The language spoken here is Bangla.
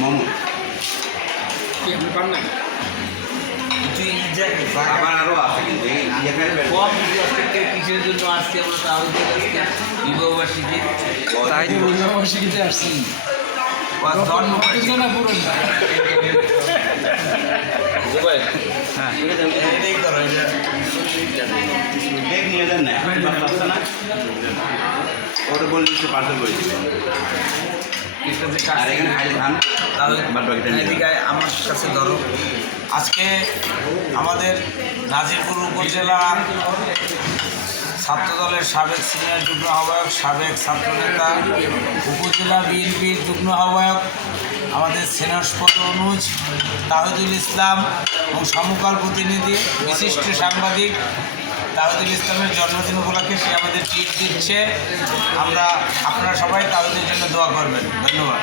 মোমো কি আপনি পান না আবার আরও আছে কিন্তু এই এখানে কম কিসের জন্য আজকে আমরা তাহলে বিবাহবার্ষিকী বিবাহবার্ষিকীতে আসছি জন্ম না পুরো হ্যাঁ এটাই করো এটা কেক নিয়ে যান না এখন বাচ্চা আছে না ওটা বললি সে পার্সেল করে দিবে আর এখানে খাইলে খান তাহলে বাদ বাকিটা নিয়ে এদিকে আমার কাছে ধরো আজকে আমাদের নাজিরপুর উপজেলা ছাত্রদলের সাবেক সিনিয়র যুগ্ম আহ্বায়ক সাবেক ছাত্রনেতা উপজেলা বিএনপির যুগ্ম আহ্বায়ক আমাদের সেনাস্পদ অনুজ তাহিদুল ইসলাম এবং সমকাল প্রতিনিধি বিশিষ্ট সাংবাদিক তাহিদুল ইসলামের জন্মদিন উপলক্ষে সে আমাদের ট্রিট দিচ্ছে আপনারা সবাই তাহিদের জন্য দোয়া করবেন ধন্যবাদ